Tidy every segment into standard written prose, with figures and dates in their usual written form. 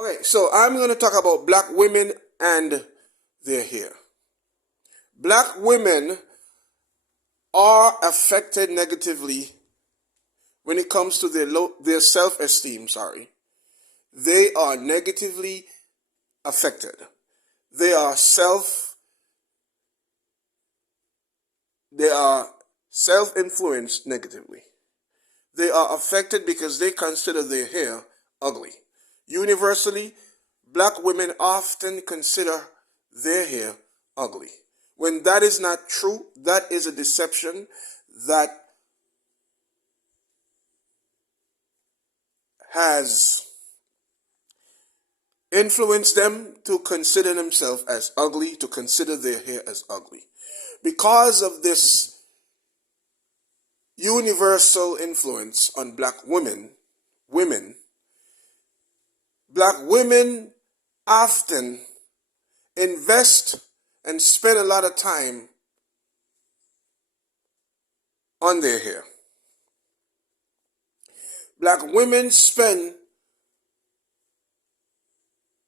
Okay, so I'm going to talk about black women and their hair. Black women are affected negatively when it comes to their self-esteem, They are negatively affected. They are self-influenced negatively. They are affected because they consider their hair ugly. Universally, black women often consider their hair ugly. When that is not true, that is a deception that has influenced them to consider themselves as ugly, to consider their hair as ugly. Because of this universal influence on black black women often invest and spend a lot of time on their hair. Black women spend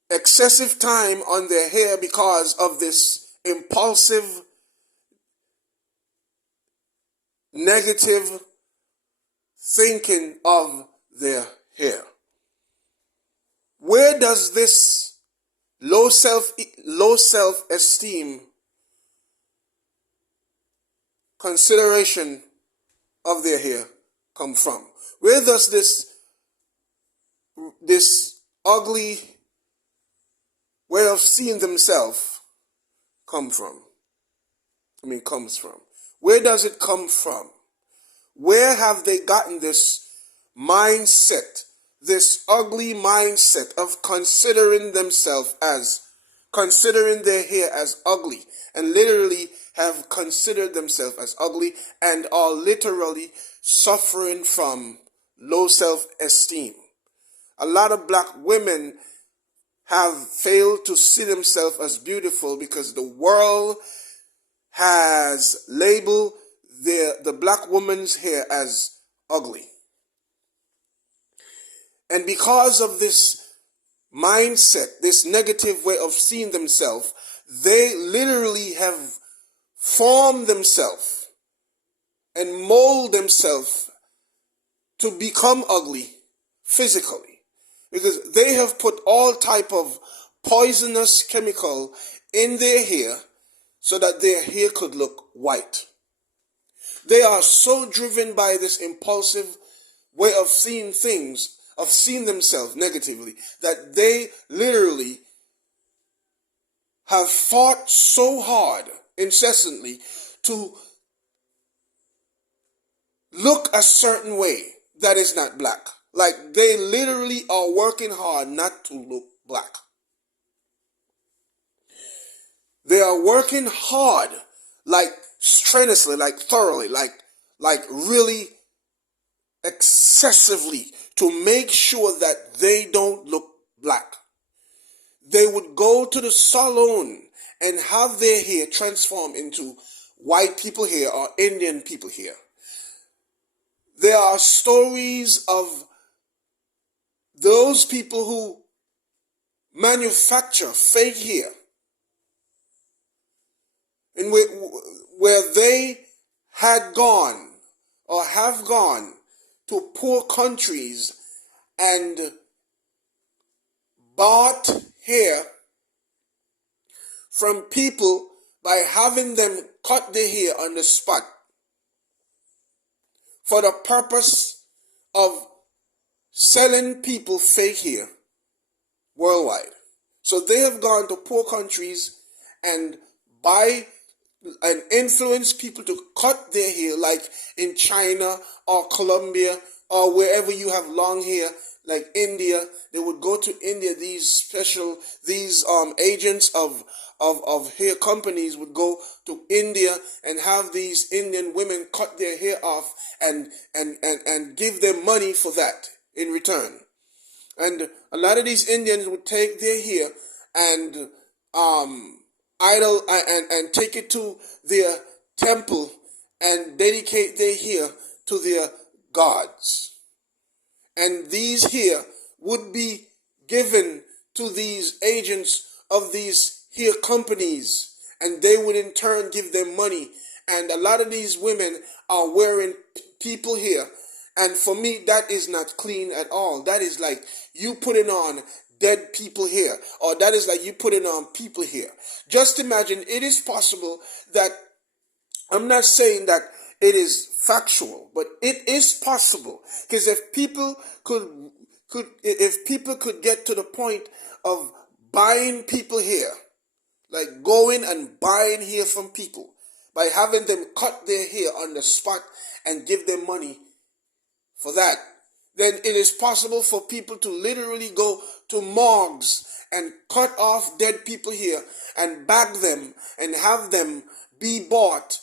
excessive time on their hair because of this impulsive, negative thinking of their hair. Where does this low self-esteem consideration of their hair come from? Where does this ugly way of seeing themselves comes from? Where does it come from? Where have they gotten this mindset, this ugly mindset of considering their hair as ugly, and literally have considered themselves as ugly and are literally suffering from low self-esteem? A lot of black women have failed to see themselves as beautiful because the world has labeled the black woman's hair as ugly. And because of this mindset, this negative way of seeing themselves, they literally have formed themselves and mold themselves to become ugly physically, because they have put all type of poisonous chemical in their hair so that their hair could look white. They are so driven by this impulsive way of seeing things, of seeing themselves negatively, that they literally have fought so hard, incessantly, to look a certain way that is not black. Like they literally are working hard not to look black. They are working hard, like strenuously, like thoroughly, like really excessively, to make sure that they don't look black. They would go to the salon and have their hair transformed into white people hair or Indian people hair. There are stories of those people who manufacture fake hair, and where they had gone or have gone to poor countries and bought hair from people by having them cut their hair on the spot for the purpose of selling people fake hair worldwide. So they have gone to poor countries and buy and influence people to cut their hair, like in China or Colombia or wherever you have long hair, like India. They would go to India. These agents of hair companies would go to India and have these Indian women cut their hair off and give them money for that in return. And a lot of these Indians would take their hair and and take it to their temple and dedicate their hair to their gods. And these hair would be given to these agents of these here companies, and they would in turn give them money. And a lot of these women are wearing people here. And for me, that is not clean at all. That is like you putting on dead people here, or that is like you putting on people here. Just imagine, it is possible that, I'm not saying that it is factual, but it is possible, because if people could get to the point of buying people here, like going and buying hair from people by having them cut their hair on the spot and give them money for that, then it is possible for people to literally go to morgues and cut off dead people here and bag them and have them be brought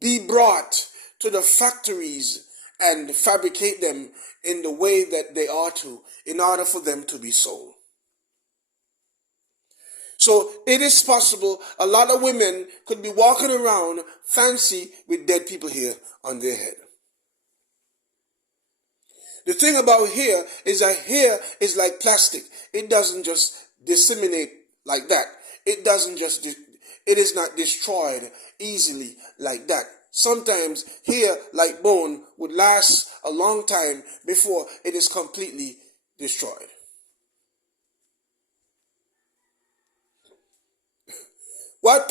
to the factories and fabricate them in the way that they are to, in order for them to be sold. So it is possible a lot of women could be walking around fancy with dead people here on their head. The thing about hair is that hair is like plastic. It doesn't just disseminate like that. It is not destroyed easily like that. Sometimes hair, like bone, would last a long time before it is completely destroyed. What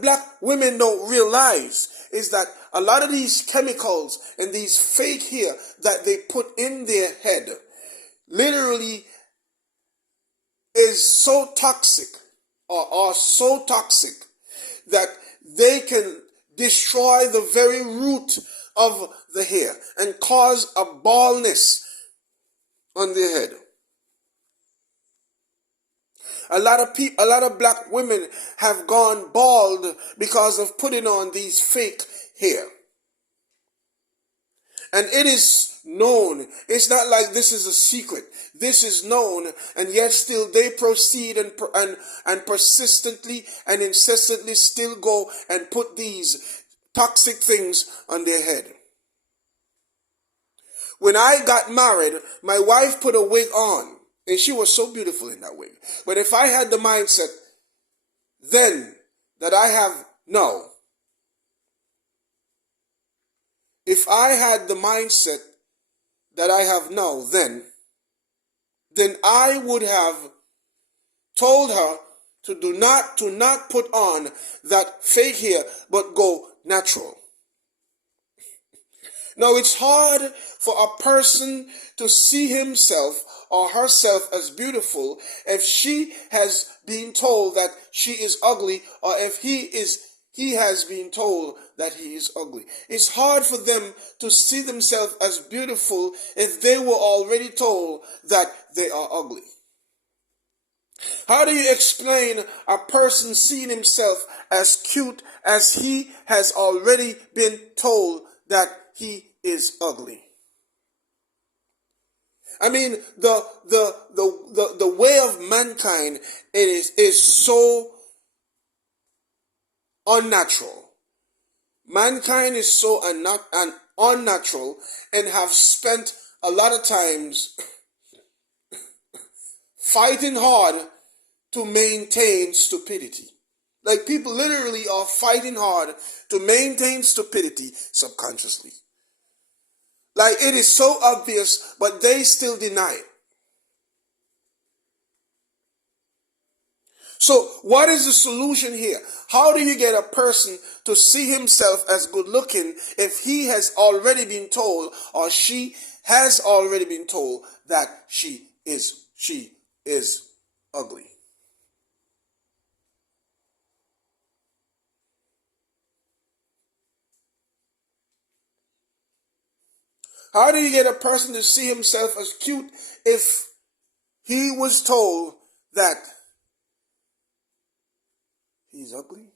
black women don't realize is that a lot of these chemicals and these fake hair that they put in their head literally is so toxic, or are so toxic, that they can destroy the very root of the hair and cause a baldness on their head. A lot of black women have gone bald because of putting on these fake hair. And it is known. It's not like this is a secret. This is known, and yet still they proceed and persistently and incessantly still go and put these toxic things on their head. When I got married, my wife put a wig on, and she was so beautiful in that wig. But if I had the mindset then that I have now, if I had the mindset that I have now then I would have told her to not put on that fake hair, but go natural. Now, it's hard for a person to see himself or herself as beautiful if she has been told that she is ugly, or if he has been told that he is ugly. It's hard for them to see themselves as beautiful if they were already told that they are ugly. How do you explain a person seeing himself as cute as he has already been told that he is ugly? I mean, the way of mankind is so unnatural. Mankind is so unnatural, and have spent a lot of times fighting hard to maintain stupidity. Like, people literally are fighting hard to maintain stupidity subconsciously. Like, it is so obvious, but they still deny it. So, what is the solution here? How do you get a person to see himself as good looking if he has already been told, or she has already been told, that she is ugly? How do you get a person to see himself as cute if he was told that he's ugly?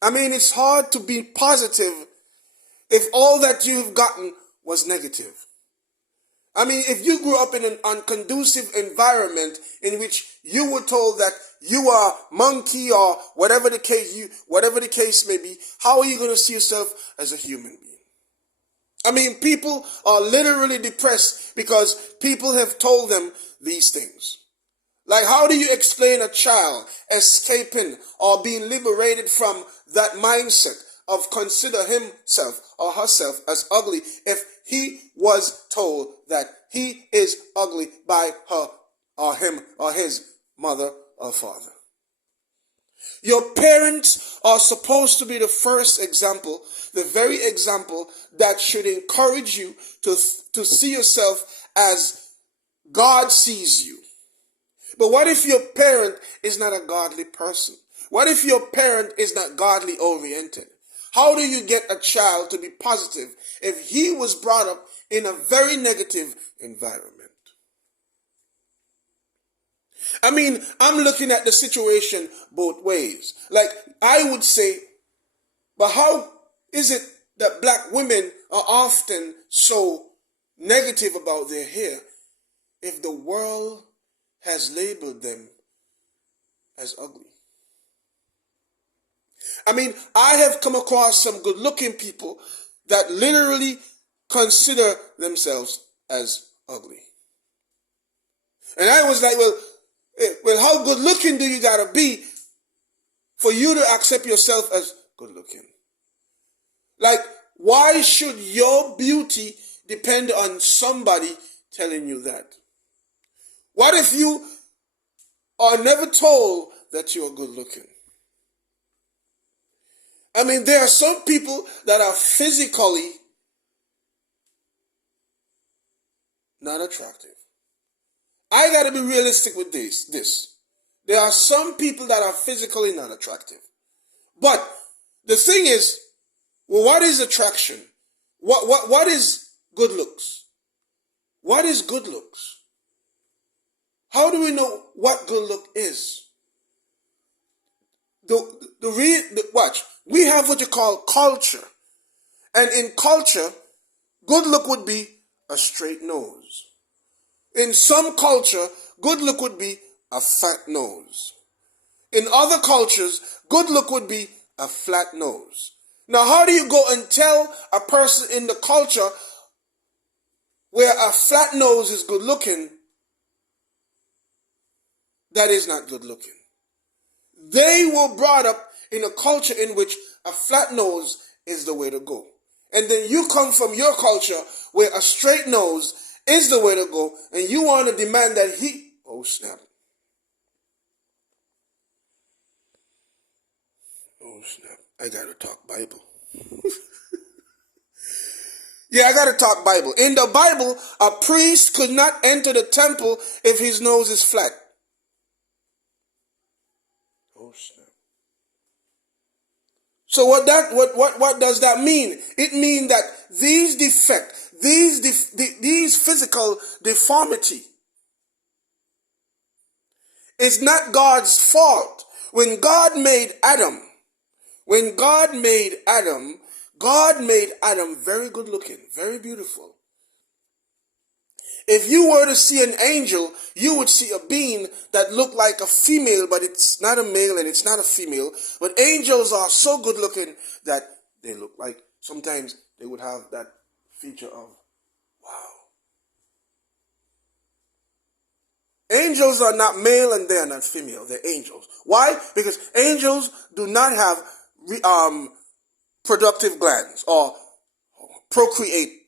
I mean, it's hard to be positive if all that you've gotten was negative. I mean, if you grew up in an unconducive environment in which you were told that you are monkey, or whatever the case may be, how are you going to see yourself as a human being? I mean, people are literally depressed because people have told them these things. Like, how do you explain a child escaping or being liberated from that mindset of consider himself or herself as ugly if he was told that he is ugly by her or him or his mother or father? Your parents are supposed to be the first example, the very example that should encourage you to see yourself as God sees you. But what if your parent is not a godly person? What if your parent is not godly oriented? How do you get a child to be positive if he was brought up in a very negative environment? I mean, I'm looking at the situation both ways. Like, I would say, but how is it that black women are often so negative about their hair if the world has labeled them as ugly? I mean, I have come across some good looking people that literally consider themselves as ugly. And I was like, well, how good looking do you gotta be for you to accept yourself as good looking? Like, why should your beauty depend on somebody telling you that? What if you are never told that you are good looking? I mean, there are some people that are physically not attractive. I got to be realistic with this. There are some people that are physically not attractive. But the thing is, well, what is attraction? What is good looks? What is good looks? How do we know what good look is? Watch. We have what you call culture. And in culture, good look would be a straight nose. In some culture, good look would be a fat nose. In other cultures, good look would be a flat nose. Now, how do you go and tell a person in the culture where a flat nose is good looking that is not good looking? They were brought up in a culture in which a flat nose is the way to go. And then you come from your culture where a straight nose is the way to go, and you want to demand that oh snap. Oh snap. I gotta talk Bible. Yeah, I gotta talk Bible. In the Bible, a priest could not enter the temple if his nose is flat. Oh snap. So what does that mean? It means that these defects, these physical deformity is not God's fault. When God made Adam, God made Adam very good looking, very beautiful. If you were to see an angel, you would see a being that looked like a female, but it's not a male and it's not a female. But angels are so good looking that they look like, sometimes they would have that feature of, wow. Angels are not male and they are not female. They're angels. Why? Because angels do not have productive glands or procreate.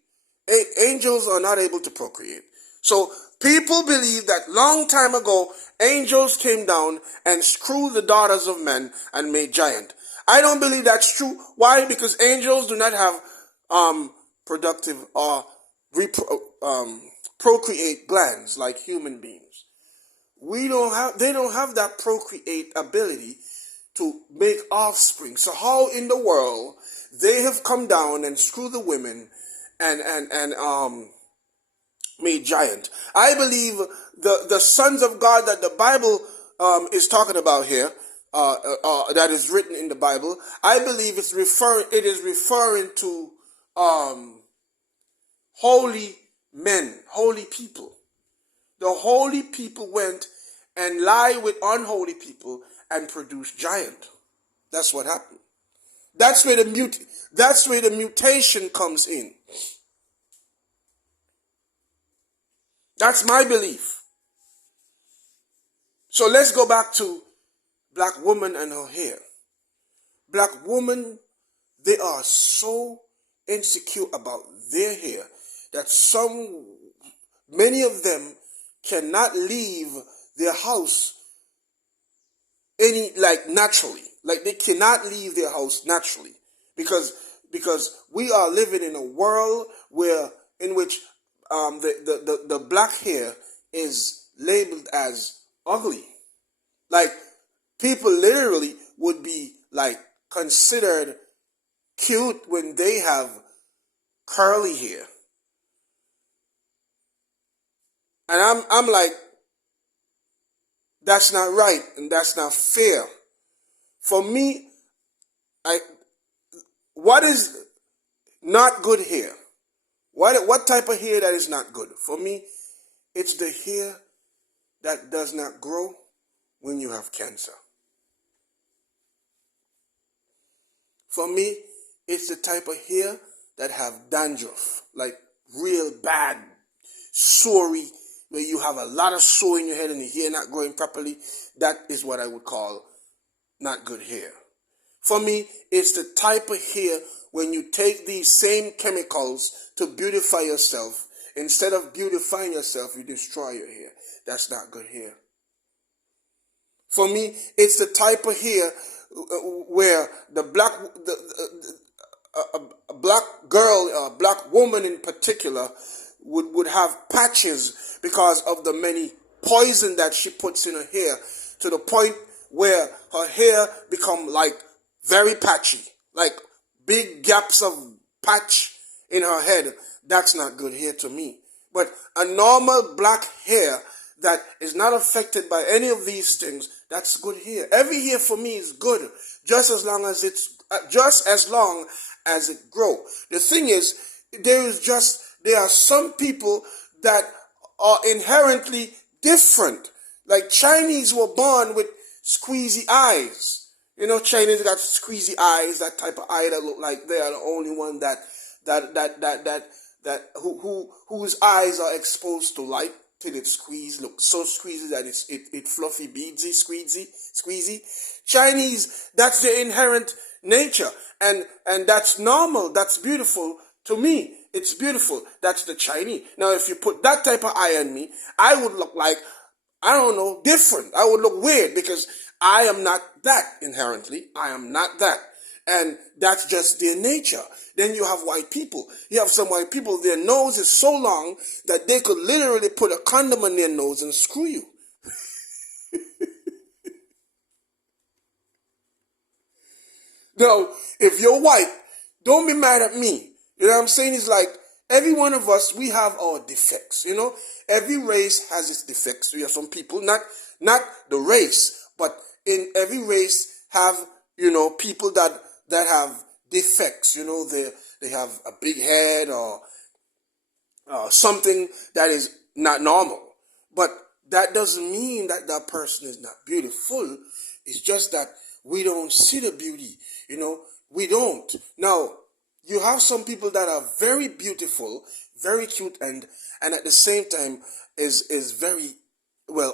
Angels are not able to procreate. So people believe that long time ago, angels came down and screwed the daughters of men and made giant. I don't believe that's true. Why? Because angels do not have productive or procreate glands like human beings. They don't have that procreate ability to make offspring. So how in the world they have come down and screwed the women and made giant? I believe the sons of God that the Bible is talking about here, that is written in the Bible, I believe it is referring to holy men, holy people. The holy people went and lie with unholy people and produced giant. That's what happened. That's where the mutation comes in. That's my belief. So let's go back to black woman and her hair. Black women, they are so insecure about their hair that many of them cannot leave their house naturally. Like, they cannot leave their house naturally because we are living in a world in which the black hair is labeled as ugly. Like, people literally would be like considered cute when they have curly hair. And I'm like, that's not right and that's not fair. For me, what is not good hair? What type of hair that is not good? For me, it's the hair that does not grow when you have cancer. For me, it's the type of hair that have dandruff, like real bad, sorry, where you have a lot of sore in your head and the hair not growing properly. That is what I would call not good hair. For me, it's the type of hair when you take these same chemicals to beautify yourself. Instead of beautifying yourself, you destroy your hair. That's not good hair. For me, it's the type of hair where a black girl, a black woman in particular, would have patches because of the many poison that she puts in her hair, to the point where her hair become like very patchy, like big gaps of patch in her head. That's not good hair to me. But a normal black hair that is not affected by any of these things, that's good hair. Every hair for me is good, just as long as it grow. The thing is, there are some people that are inherently different. Like, Chinese were born with squeezy eyes. You know, Chinese got squeezy eyes, that type of eye that look like they are the only one whose eyes are exposed to light till it looks so squeezy that it fluffy, beadsy, squeezy. Chinese, that's their inherent nature, and that's normal. That's beautiful to me. It's beautiful. That's the Chinese. Now, if you put that type of eye on me, I would look like, I don't know, different. I would look weird because I am not that inherently. I am not that. And that's just their nature. Then you have white people. You have some white people, their nose is so long that they could literally put a condom on their nose and screw you. Now, if you're white, don't be mad at me. You know what I'm saying? It's like, every one of us, we have our defects, you know? Every race has its defects. We have some people, not the race, but in every race have, you know, people that have defects. You know, they have a big head or something that is not normal. But that doesn't mean that that person is not beautiful. It's just that we don't see the beauty, you know? We don't. Now, you have some people that are very beautiful, very cute, and at the same time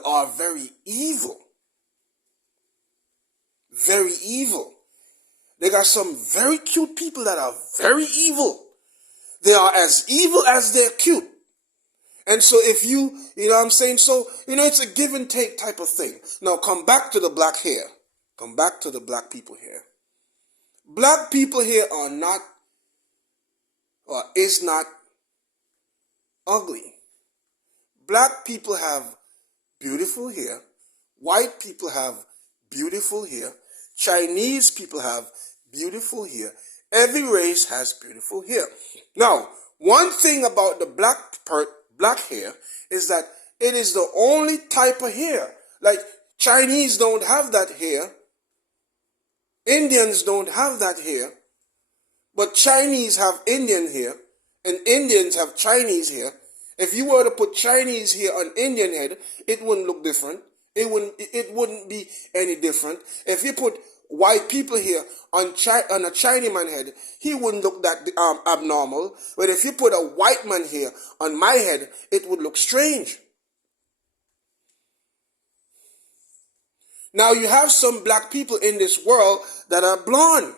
are very evil. Very evil. They got some very cute people that are very evil. They are as evil as they're cute. And so if you know what I'm saying? So, you know, it's a give and take type of thing. Now, come back to the black hair. Come back to the black people here. Black people here are not, or is not, ugly. Black people have beautiful hair. White people have beautiful hair. Chinese people have beautiful hair. Every race has beautiful hair. Now, one thing about the black hair is that it is the only type of hair. Like, Chinese don't have that hair. Indians don't have that hair. But Chinese have Indian hair, and Indians have Chinese hair. If you were to put Chinese hair on Indian head, it wouldn't look different. It wouldn't be any different. If you put white people here on a Chinese man head, he wouldn't look that abnormal. But if you put a white man here on my head, it would look strange. Now you have some black people in this world that are blonde.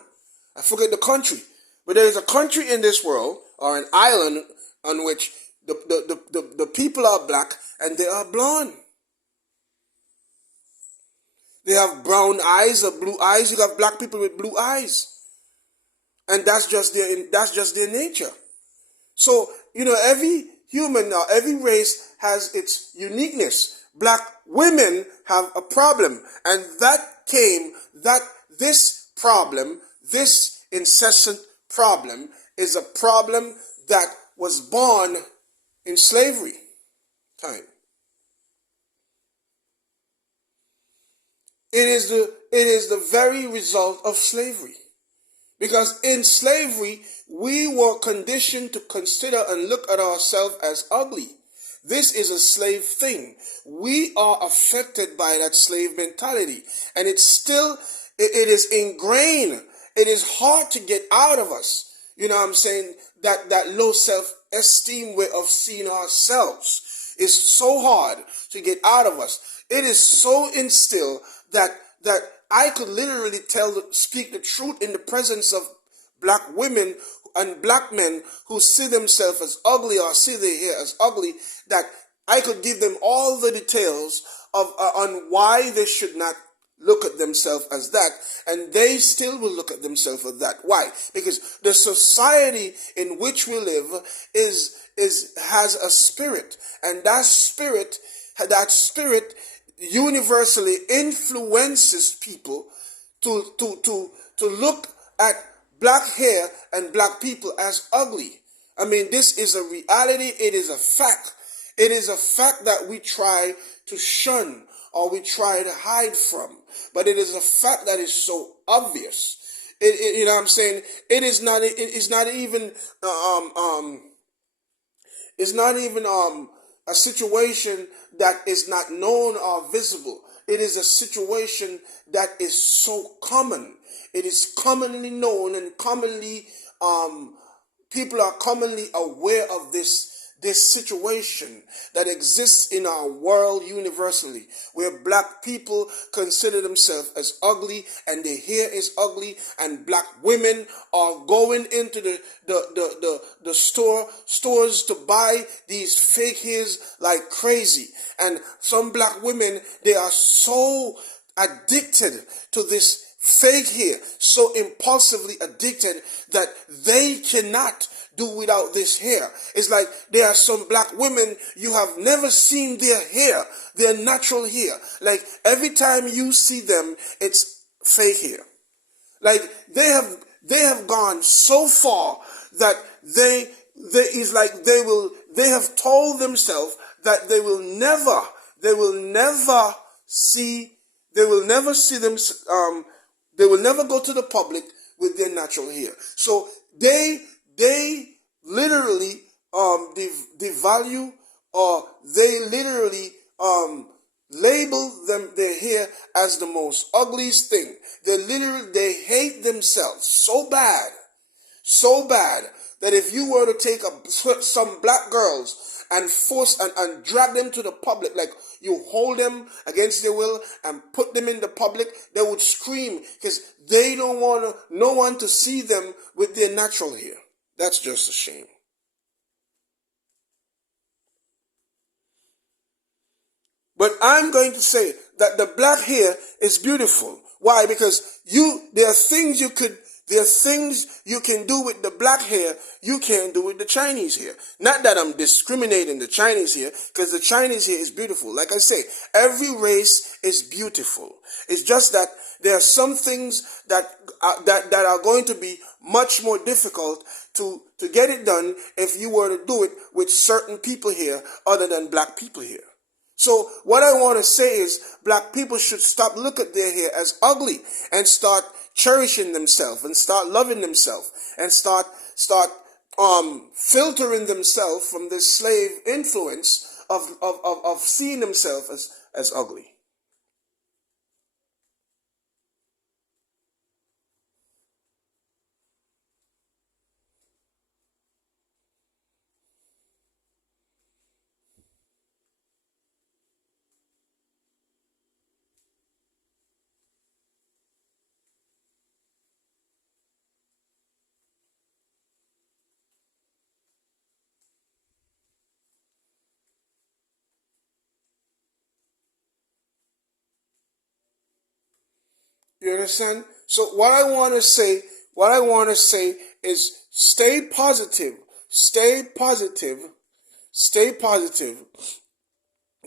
I forget the country, but there is a country in this world or an island on which the people are black and they are blonde. They have brown eyes or blue eyes. You have black people with blue eyes, and that's just their nature. So every human or every race has its uniqueness. Black women have a problem, and this problem, this incessant problem, is a problem that was born in slavery time. It is the very result of slavery. Because in slavery, we were conditioned to consider and look at ourselves as ugly. This is a slave thing. We are affected by that slave mentality. And it is ingrained. It is hard to get out of us. You know what I'm saying? That low self-esteem way of seeing ourselves is so hard to get out of us. It is so instilled that I could literally speak the truth in the presence of black women and black men who see themselves as ugly or see their hair as ugly, that I could give them all the details on why they should not look at themselves as that, and they still will look at themselves as that. Why? Because the society in which we live has a spirit, and that spirit universally influences people to look at black hair and black people as ugly. I mean, this is a reality. It is a fact. It is a fact that we try to shun or we try to hide from. But it is a fact that is so obvious. You know what I'm saying? It's not even a situation that is not known or visible. It is a situation that is so common. It is commonly known and commonly people are commonly aware of this situation that exists in our world universally, where black people consider themselves as ugly and their hair is ugly, and black women are going into the stores to buy these fake hairs like crazy. And some black women, they are so addicted to this fake hair, so impulsively addicted that they cannot do without this hair. It's like there are some black women, you have never seen their hair, their natural hair. Like every time you see them, it's fake hair. Like they have gone so far that they have told themselves that they will never go to the public with their natural hair. So they literally devalue, or they literally label their hair as the most ugliest thing. They hate themselves so bad that if you were to take some black girls and force and drag them to the public, like you hold them against their will and put them in the public, they would scream because they don't want no one to see them with their natural hair. That's just a shame. But I'm going to say that the black hair is beautiful. Why? Because there are things you can do with the black hair you can't do with the Chinese hair. Not that I'm discriminating the Chinese hair, because the Chinese hair is beautiful. Like I say, every race is beautiful. It's just that there are some things that are going to be much more difficult to get it done if you were to do it with certain people here other than black people here. So what I want to say is black people should stop looking at their hair as ugly and start cherishing themselves and start loving themselves and start filtering themselves from this slave influence of seeing themselves as ugly. You understand? So what I want to say is stay positive. Stay positive. Stay positive.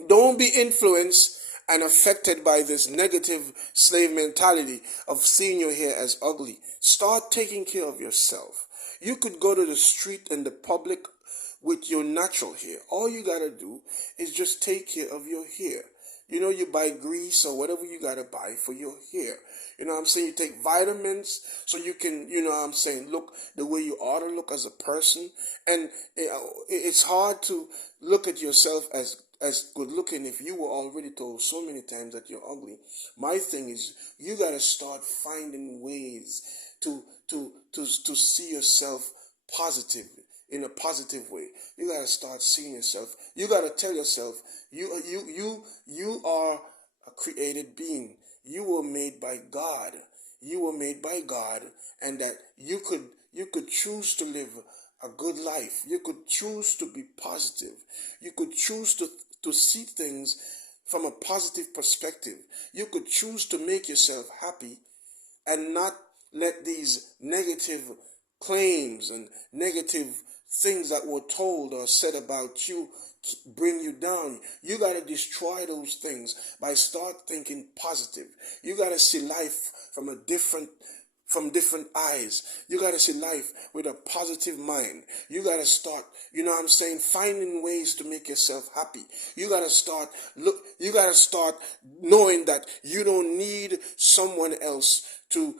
Don't be influenced and affected by this negative slave mentality of seeing your hair as ugly. Start taking care of yourself. You could go to the street and the public with your natural hair. All you gotta do is just take care of your hair. You know, you buy grease or whatever you gotta buy for your hair. You know what I'm saying? You take vitamins so you can, you know what I'm saying, look the way you ought to look as a person. And it's hard to look at yourself as good looking if you were already told so many times that you're ugly. My thing is you gotta start finding ways to see yourself positive in a positive way. You gotta start seeing yourself. You gotta tell yourself you are a created being. You were made by God. You were made by God, and that you could choose to live a good life. You could choose to be positive. You could choose to see things from a positive perspective. You could choose to make yourself happy and not let these negative claims and negative things that were told or said about you bring you down. You got to destroy those things by start thinking positive. You got to see life from different eyes. You got to see life with a positive mind. You got to start, you know what I'm saying, finding ways to make yourself happy. You got to start knowing that you don't need someone else to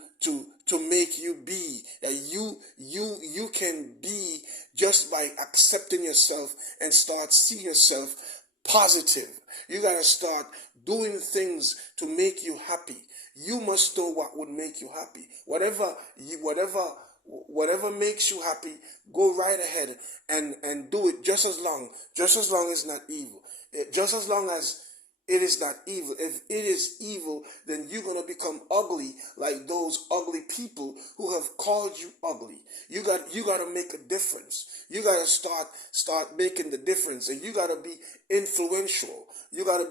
make you be, that you can be just by accepting yourself and start seeing yourself positive. You got to start doing things to make you happy. You must know what would make you happy. Whatever makes you happy, go right ahead and do it just as long as not evil. Just as long as it is not evil. If it is evil, then you're going to become ugly like those ugly people who have called you ugly. You got to make a difference. You got to start making the difference, and you got to be influential. You got to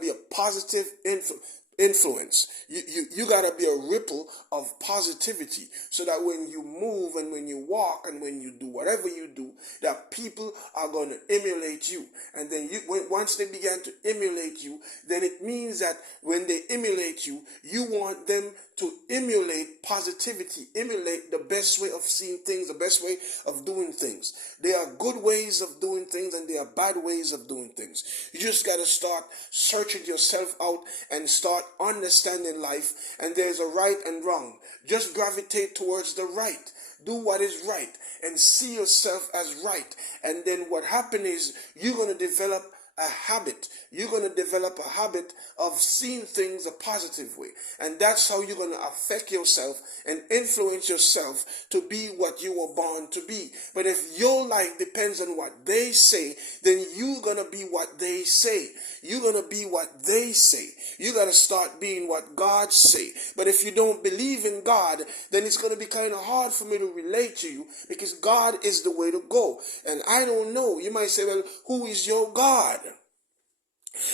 be a positive influence. You got to be a ripple of positivity, so that when you move and when you walk and when you do whatever you do, that people are going to emulate you. And then once they begin to emulate you, then it means that when they emulate you, you want them to emulate positivity, emulate the best way of seeing things, the best way of doing things. There are good ways of doing things and there are bad ways of doing things. You just got to start searching yourself out and start understanding life, and there's a right and wrong. Just gravitate towards the right. Do what is right and see yourself as right. And then what happens is you're going to develop a habit. You're going to develop a habit of seeing things a positive way. And that's how you're going to affect yourself and influence yourself to be what you were born to be. But if your life depends on what they say, then you're going to be what they say. You're going to be what they say. You got to start being what God say. But if you don't believe in God, then it's going to be kind of hard for me to relate to you, because God is the way to go. And I don't know. You might say, well, who is your God?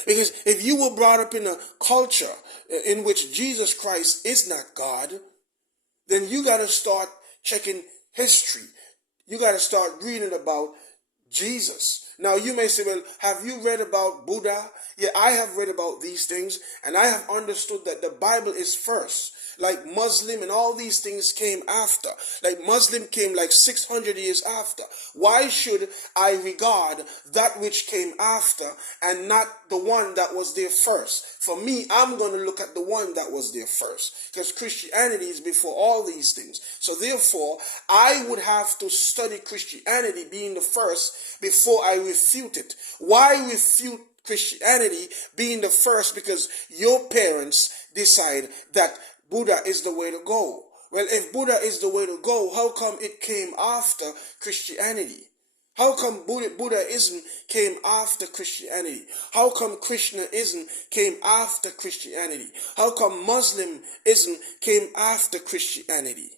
Because if you were brought up in a culture in which Jesus Christ is not God, then you got to start checking history. You got to start reading about Jesus. Now you may say, well, have you read about Buddha? Yeah, I have read about these things, and I have understood that the Bible is first. Like Muslim and all these things came after. Like Muslim came like 600 years after. Why should I regard that which came after and not the one that was there first? For me, I'm going to look at the one that was there first, because Christianity is before all these things. So therefore, I would have to study Christianity being the first before I refute it. Why refute Christianity being the first? Because your parents decide that Buddha is the way to go. Well, if Buddha is the way to go, how come it came after Christianity? How come Buddhism came after Christianity? How come Krishnaism came after Christianity? How come Muslimism came after Christianity?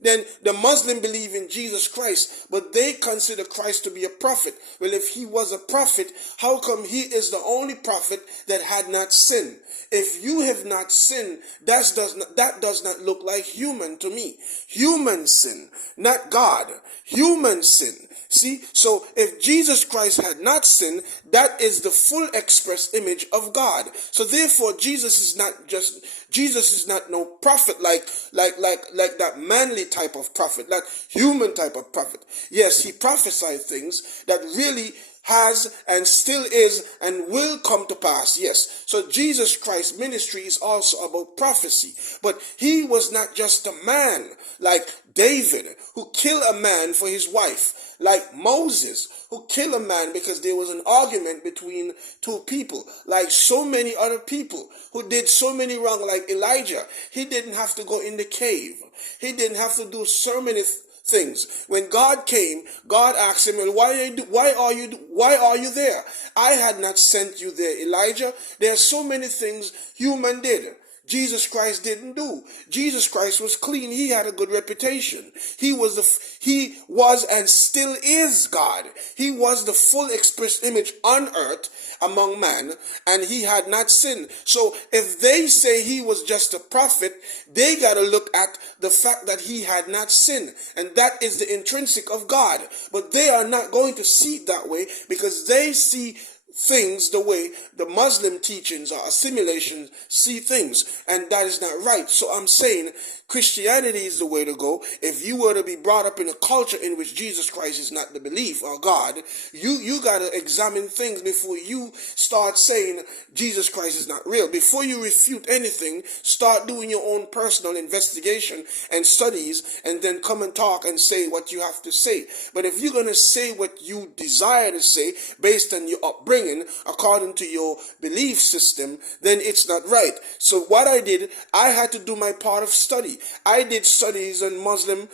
Then the Muslim believe in Jesus Christ, but they consider Christ to be a prophet. Well, if he was a prophet, how come he is the only prophet that had not sinned? If you have not sinned, that does not look like human to me. Human sin, not God. Human sin. See, so if Jesus Christ had not sinned, that is the full express image of God. So therefore, Jesus is not no prophet like that manly type of prophet, that human type of prophet. Yes, he prophesied things that really has and still is and will come to pass. Yes. So Jesus Christ's ministry is also about prophecy. But he was not just a man like David, who killed a man for his wife, like Moses, who killed a man because there was an argument between two people, like so many other people who did so many wrong, like Elijah. He didn't have to go in the cave. He didn't have to do so many things. When God came, God asked him, why are you there? I had not sent you there, Elijah. There are so many things human did. Jesus Christ didn't do. Jesus Christ was clean. He had a good reputation. He was and still is God. He was the full express image on earth among man, and he had not sinned. So if they say he was just a prophet, they got to look at the fact that he had not sinned, and that is the intrinsic of God. But they are not going to see it that way, because they see things the way the Muslim teachings or assimilation see things, and that is not right. So I'm saying Christianity is the way to go. If you were to be brought up in a culture in which Jesus Christ is not the belief or God, you got to examine things before you start saying Jesus Christ is not real. Before you refute anything, start doing your own personal investigation and studies, and then come and talk and say what you have to say. But if you're going to say what you desire to say based on your upbringing, according to your belief system, then it's not right. So what I did, I had to do my part of study. I did studies on Muslim,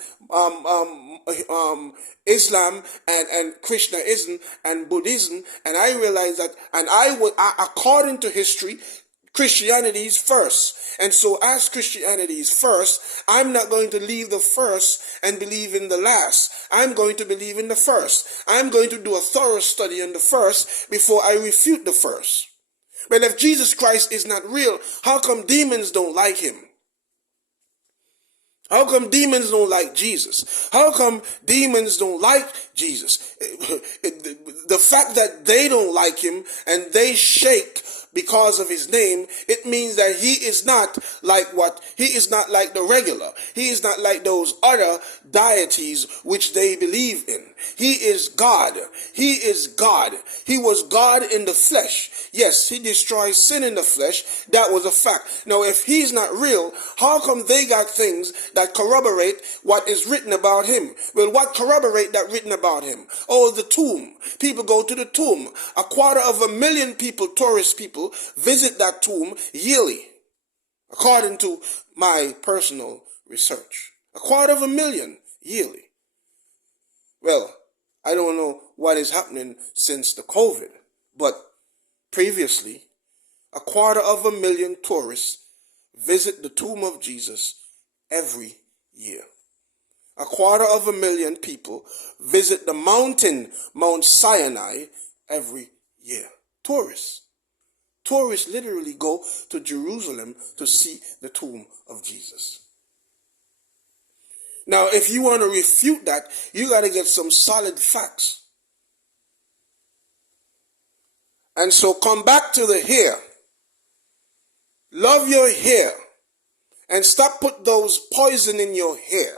Islam, and Krishnaism and Buddhism, and I realized that, and according to history, Christianity is first. And so as Christianity is first, I'm not going to leave the first and believe in the last. I'm going to believe in the first. I'm going to do a thorough study on the first before I refute the first. But if Jesus Christ is not real, how come demons don't like him? How come demons don't like Jesus? How come demons don't like Jesus? The fact that they don't like him and they shake because of his name, it means that he is not like the regular. He is not like those other deities which they believe in. He is God. He is God. He was God in the flesh. Yes, he destroyed sin in the flesh. That was a fact. Now, if he's not real, how come they got things that corroborate what is written about him? Well, what corroborate that written about him? Oh, the tomb. People go to the tomb. 250,000 people, tourist people, visit that tomb yearly, according to my personal research. 250,000 yearly. Well, I don't know what is happening since the COVID, but previously, 250,000 tourists visit the tomb of Jesus every year. 250,000 people visit the mountain, Mount Sinai, every year. Tourists literally go to Jerusalem to see the tomb of Jesus. Now, if you want to refute that, you got to get some solid facts. And so come back to the hair. Love your hair. And stop put those poison in your hair.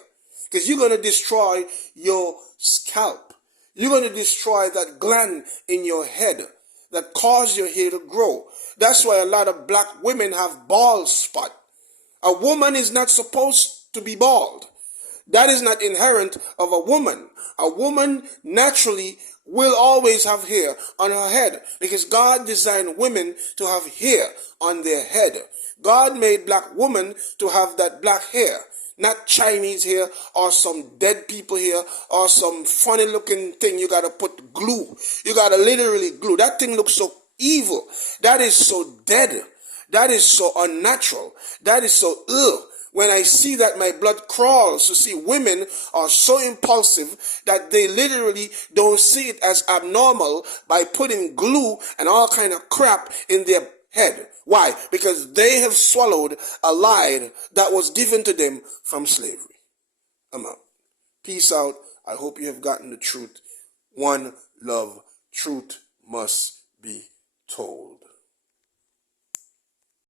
Because you're going to destroy your scalp. You're going to destroy that gland in your head that cause your hair to grow. That's why a lot of black women have bald spot. A woman is not supposed to be bald. That is not inherent of a woman. A woman naturally will always have hair on her head because God designed women to have hair on their head. God made black women to have that black hair, not Chinese hair or some dead people hair or some funny looking thing you gotta put glue. You gotta literally glue. That thing looks so evil. That is so dead. That is so unnatural. That is so ugh. when I see that, my blood crawls to see women are so impulsive that they literally don't see it as abnormal by putting glue and all kind of crap in their head. Why? Because they have swallowed a lie that was given to them from slavery. I'm out. Peace out. I hope you have gotten the truth. One love. Truth must be told.